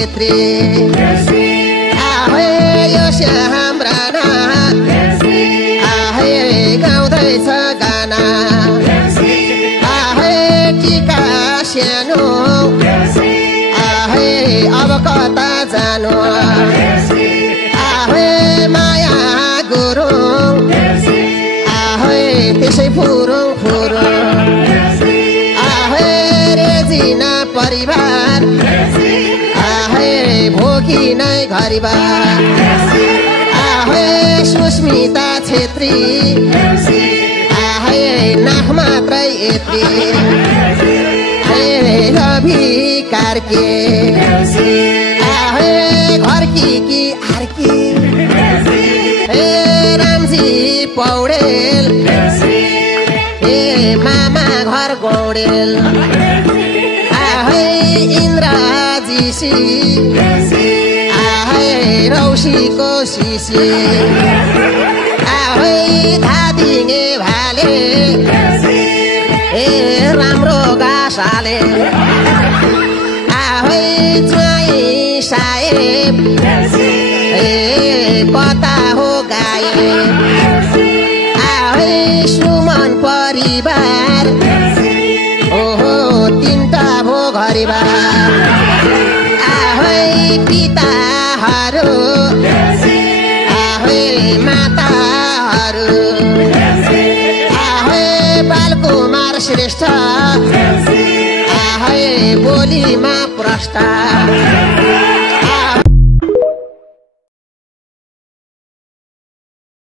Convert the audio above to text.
यत्रे आहे यो हाम्रा आहे गाउँदैछ गाना आहे टिका सानो आहे अब कता जानु आहे माया गुरुङ आहे त्यसै फुरुङ फुरुङ आहे रेजिना परिवार आहे भोगी नै घरिबार आहे सुस्मिता छेत्री आहे नाक मात्रै यत्री रवि कार्के आहे घरकी कि आर्की रामजी पौडेल मामा घर गौडेल आहे इन्द्रजीसी आहे रौसीको सिसी आहे धादिङे भाले राम्रो गासाले आहे ज्वाइँ साहेब कता हो गायब आहे सुमन परिवार ओहो तीनटा भो घरिबार आहे पिताहरू आहे माताहरू आहे बालकुमार श्रेष्ठ आहे बोलीमा प्रष्ट